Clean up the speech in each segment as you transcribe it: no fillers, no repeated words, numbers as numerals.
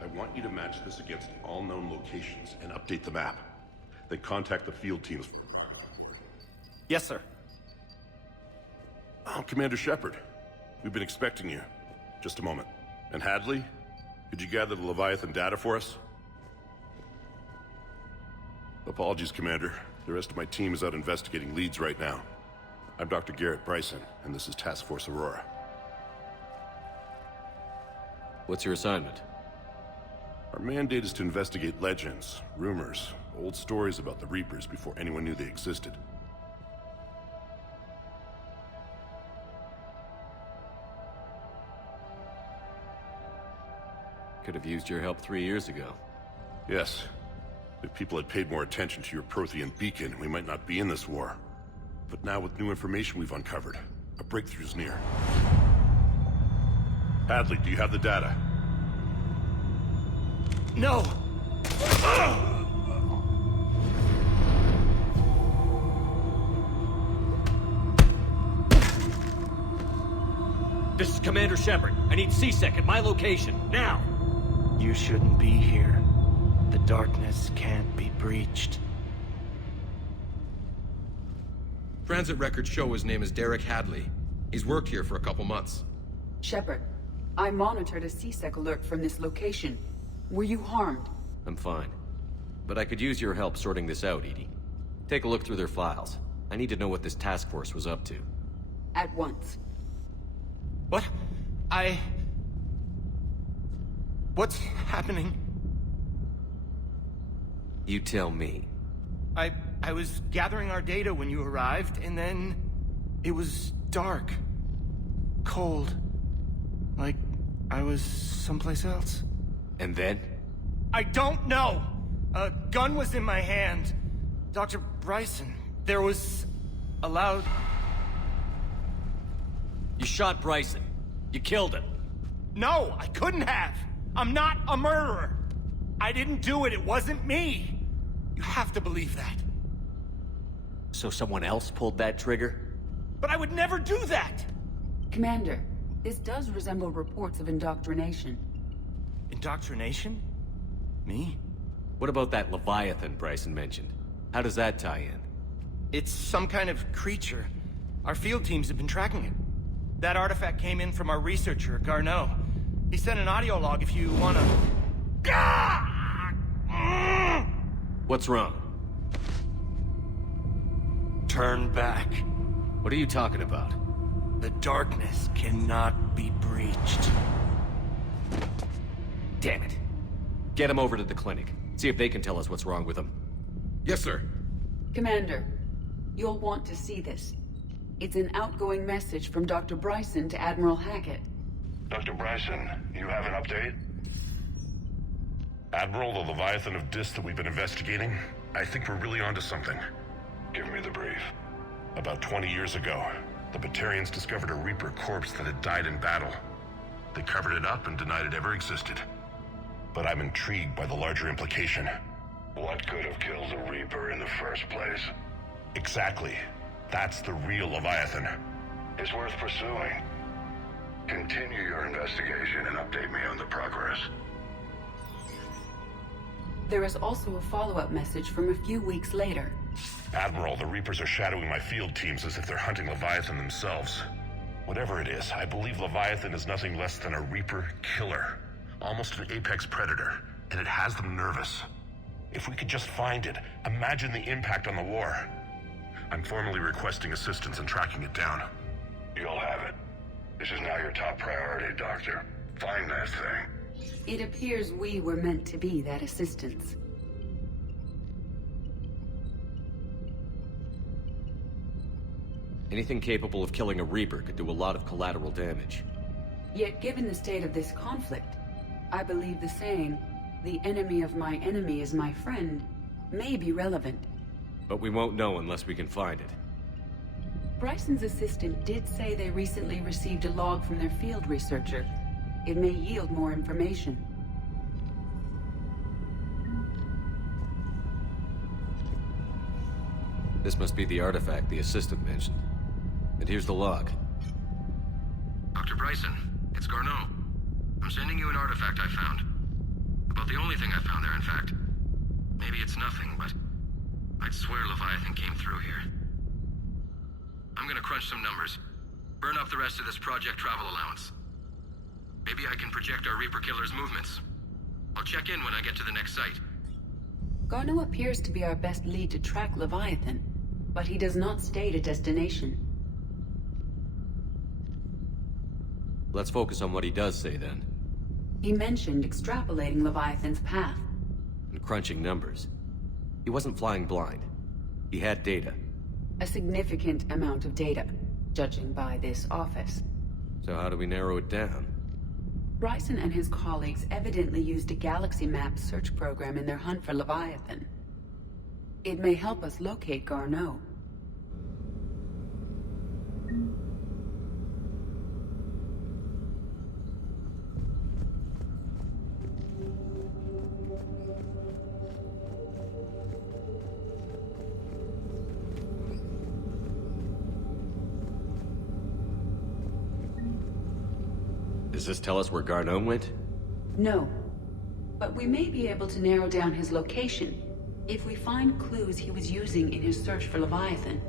I want you to match this against all known locations and update the map. Then contact the field teams for progress report. Yes, sir. Oh, Commander Shepard. We've been expecting you. Just a moment. And Hadley? Could you gather the Leviathan data for us? Apologies, Commander. The rest of my team is out investigating leads right now. I'm Dr. Bryson, and this is Task Force Aurora. What's your assignment? Our mandate is to investigate legends, rumors, old stories about the Reapers before anyone knew they existed. Could have used your help 3 years ago. Yes. If people had paid more attention to your Prothean beacon, we might not be in this war. But now with new information we've uncovered, a breakthrough's near. Hadley, do you have the data? No! This is Commander Shepard. I need C-Sec at my location, now! You shouldn't be here. The darkness can't be breached. Transit records show his name is Derek Hadley. He's worked here for a couple months. Shepard, I monitored a C-Sec alert from this location. Were you harmed? I'm fine. But I could use your help sorting this out, Edie. Take a look through their files. I need to know what this task force was up to. At once. What? What's happening? You tell me. I was gathering our data when you arrived, and then... it was dark. Cold. Like I was someplace else. And then? I don't know! A gun was in my hand. Dr. Bryson, there was a loud... You shot Bryson. You killed him. No, I couldn't have! I'm not a murderer! I didn't do it, it wasn't me! You have to believe that. So someone else pulled that trigger? But I would never do that! Commander, this does resemble reports of indoctrination. Indoctrination? Me? What about that Leviathan Bryson mentioned? How does that tie in? It's some kind of creature. Our field teams have been tracking it. That artifact came in from our researcher, Garneau. He sent an audio log if you wanna... What's wrong? Turn back. What are you talking about? The darkness cannot be breached. Damn it. Get him over to the clinic. See if they can tell us what's wrong with him. Yes, sir. Commander, you'll want to see this. It's an outgoing message from Dr. Bryson to Admiral Hackett. Dr. Bryson, you have an update? Admiral, the Leviathan of Dis that we've been investigating, I think we're really onto something. Give me the brief. About 20 years ago, the Batarians discovered a Reaper corpse that had died in battle. They covered it up and denied it ever existed. But I'm intrigued by the larger implication. What could have killed the Reaper in the first place? Exactly. That's the real Leviathan. It's worth pursuing. Continue your investigation and update me on the progress. There is also a follow-up message from a few weeks later. Admiral, the Reapers are shadowing my field teams as if they're hunting Leviathan themselves. Whatever it is, I believe Leviathan is nothing less than a Reaper killer. Almost an apex predator, and it has them nervous. If we could just find it, imagine the impact on the war. I'm formally requesting assistance in tracking it down. You'll have it. This is now your top priority, Doctor. Find that thing. It appears we were meant to be that assistance. Anything capable of killing a Reaper could do a lot of collateral damage. Yet given the state of this conflict, I believe the saying, "The enemy of my enemy is my friend," may be relevant. But we won't know unless we can find it. Bryson's assistant did say they recently received a log from their field researcher. It may yield more information. This must be the artifact the assistant mentioned. And here's the log. Dr. Bryson, it's Garneau. I'm sending you an artifact I found. About the only thing I found there, in fact. Maybe it's nothing, but I'd swear Leviathan came through here. I'm gonna crunch some numbers. Burn up the rest of this project travel allowance. Maybe I can project our Reaper Killer's movements. I'll check in when I get to the next site. Garneau appears to be our best lead to track Leviathan, but he does not state a destination. Let's focus on what he does say then. He mentioned extrapolating Leviathan's path. And crunching numbers. He wasn't flying blind. He had data. A significant amount of data, judging by this office. So how do we narrow it down? Bryson and his colleagues evidently used a galaxy map search program in their hunt for Leviathan. It may help us locate Garneau. Does this tell us where Garneau went? No. But we may be able to narrow down his location if we find clues he was using in his search for Leviathan.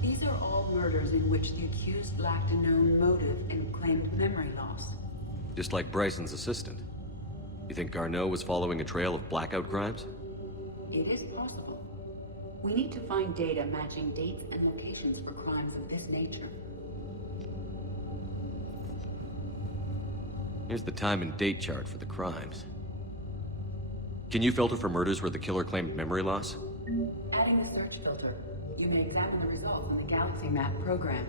These are all murders in which the accused lacked a known motive and claimed memory loss. Just like Bryson's assistant. You think Garneau was following a trail of blackout crimes? It is possible. We need to find data matching dates and locations for crimes of this nature. Here's the time and date chart for the crimes. Can you filter for murders where the killer claimed memory loss? Adding the search filter, you may examine the results in the Galaxy Map program.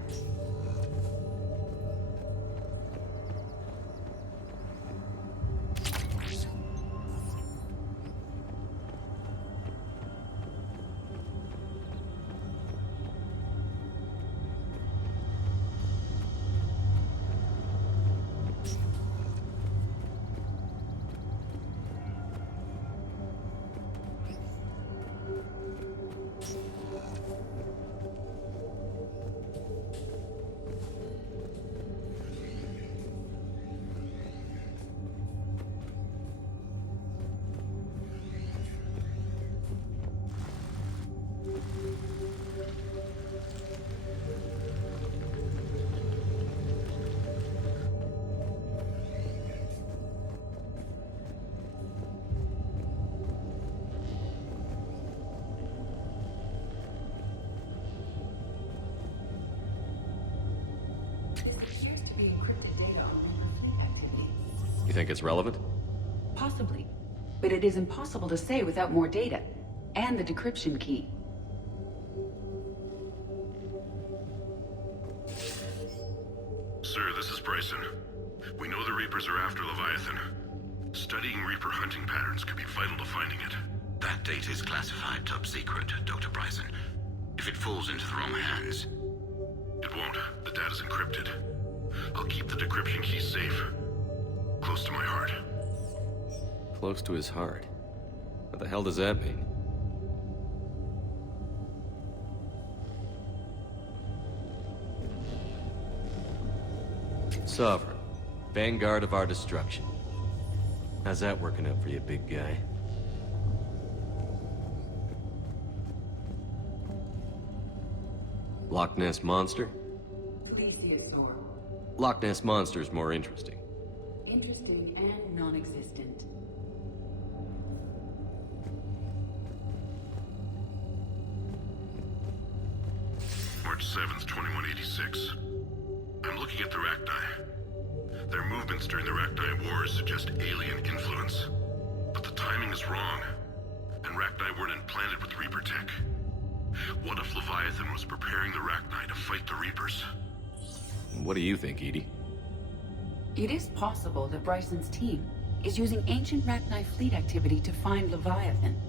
You think it's relevant? Possibly. But it is impossible to say without more data. And the decryption key. Sir, this is Bryson. We know the Reapers are after Leviathan. Studying Reaper hunting patterns could be vital to finding it. That data is classified top secret, Dr. Bryson. If it falls into the wrong hands... It won't. The data's encrypted. I'll keep the decryption key safe. Close to my heart. Close to his heart. What the hell does that mean? Sovereign. Vanguard of our destruction. How's that working out for you, big guy? Loch Ness Monster? Plesiosaur. Loch Ness Monster's more interesting. Interesting and non-existent. We're March 7th, 2186. I'm looking at the Rachni. Their movements during the Rachni Wars suggest alien influence. But the timing is wrong, and Rachni weren't implanted with Reaper tech. What if Leviathan was preparing the Rachni to fight the Reapers? What do you think, Edie? It is possible that Bryson's team is using ancient Rachni fleet activity to find Leviathan.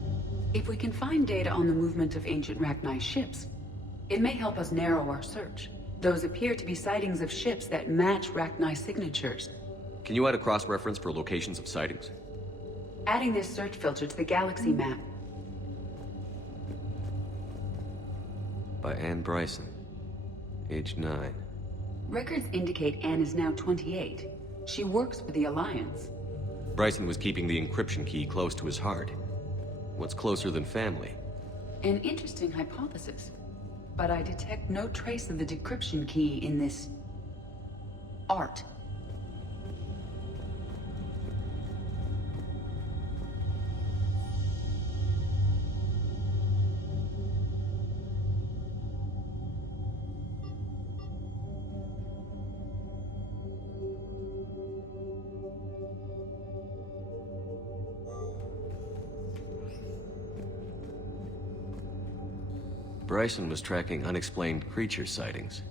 If we can find data on the movement of ancient Rachni ships, it may help us narrow our search. Those appear to be sightings of ships that match Rachni signatures. Can you add a cross-reference for locations of sightings? Adding this search filter to the galaxy map. By Anne Bryson. Age 9. Records indicate Anne is now 28. She works for the Alliance. Bryson was keeping the encryption key close to his heart. What's closer than family? An interesting hypothesis. But I detect no trace of the decryption key in this... art. Bryson was tracking unexplained creature sightings.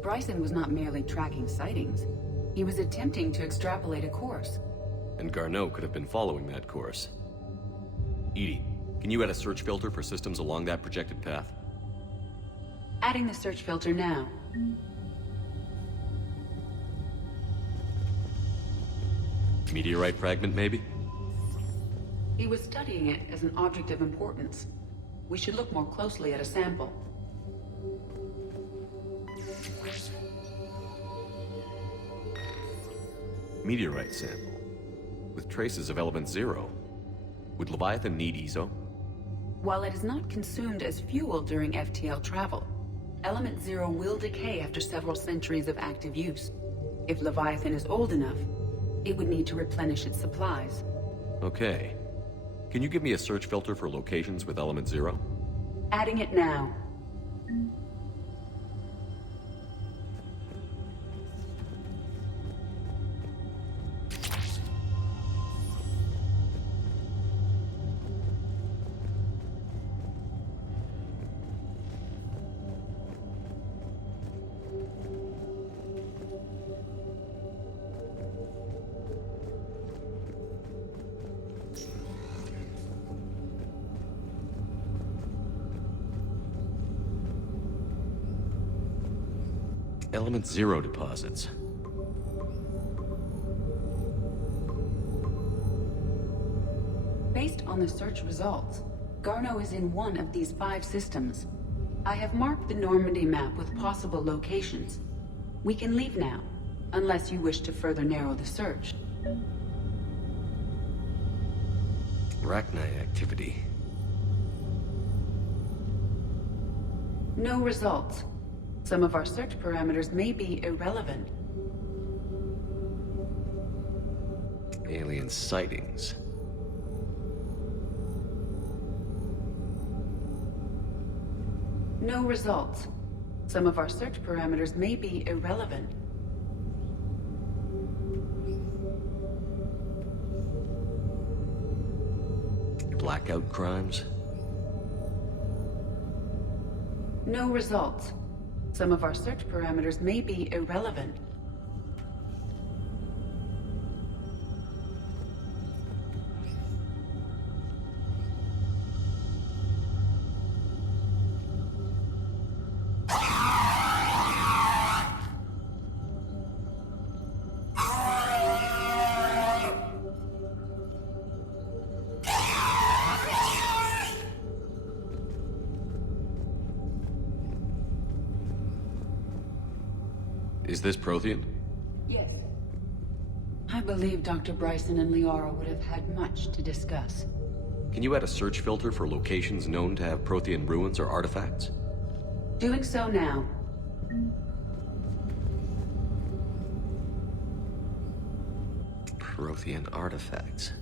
Bryson was not merely tracking sightings. He was attempting to extrapolate a course. And Garneau could have been following that course. Edie, can you add a search filter for systems along that projected path? Adding the search filter now. Meteorite fragment, maybe? He was studying it as an object of importance. We should look more closely at a sample. Meteorite sample. With traces of element 0. Would Leviathan need ESO? While it is not consumed as fuel during FTL travel, element 0 will decay after several centuries of active use. If Leviathan is old enough, it would need to replenish its supplies. Okay. Can you give me a search filter for locations with element 0? Adding it now. Element 0 deposits. Based on the search results, Garneau is in one of these 5 systems. I have marked the Normandy map with possible locations. We can leave now, unless you wish to further narrow the search. Rachni activity. No results. Some of our search parameters may be irrelevant. Alien sightings. No results. Some of our search parameters may be irrelevant. Blackout crimes. No results. Some of our search parameters may be irrelevant. Is this Prothean? Yes. I believe Dr. Bryson and Leora would have had much to discuss. Can you add a search filter for locations known to have Prothean ruins or artifacts? Doing so now. Prothean artifacts.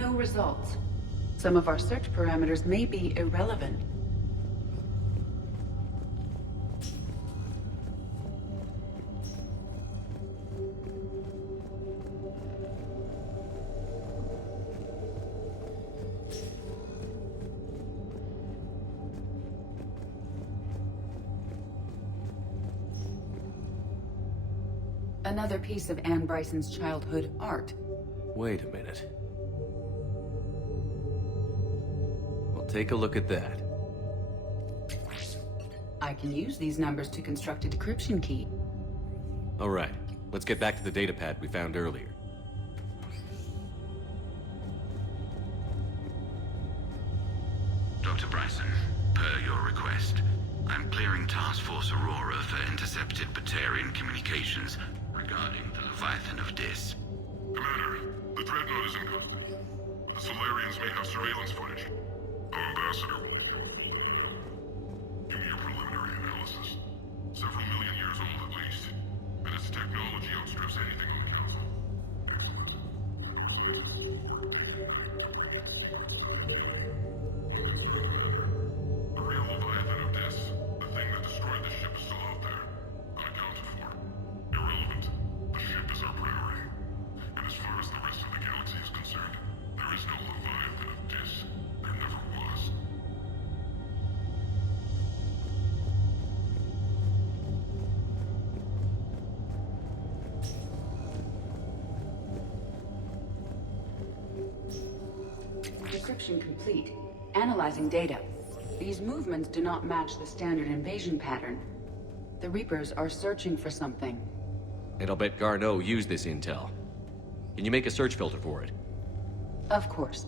No results. Some of our search parameters may be irrelevant. Another piece of Anne Bryson's childhood art. Wait a minute. Well, take a look at that. I can use these numbers to construct a decryption key. All right, let's get back to the data pad we found earlier. Dr. Bryson, per your request, I'm clearing Task Force Aurora for intercepted Batarian communications regarding the Leviathan of Dis. Commander, the Dreadnought is in custody. The Solarians may have surveillance footage. Our ambassador will... Give me your preliminary analysis. Several million years old at least. And its technology outstrips anything on the Council. The real Leviathan of Dis, the thing that destroyed the ship, is still out there. Unaccounted for. Irrelevant. The ship is our priority. And as far as the rest of the galaxy is concerned, there is no Leviathan of Dis. There never was. Decryption complete. Analyzing data. These movements do not match the standard invasion pattern. The Reapers are searching for something. And I'll bet Garneau used this intel. Can you make a search filter for it? Of course.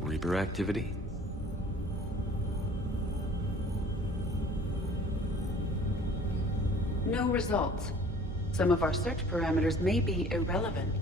Reaper activity? No results. Some of our search parameters may be irrelevant.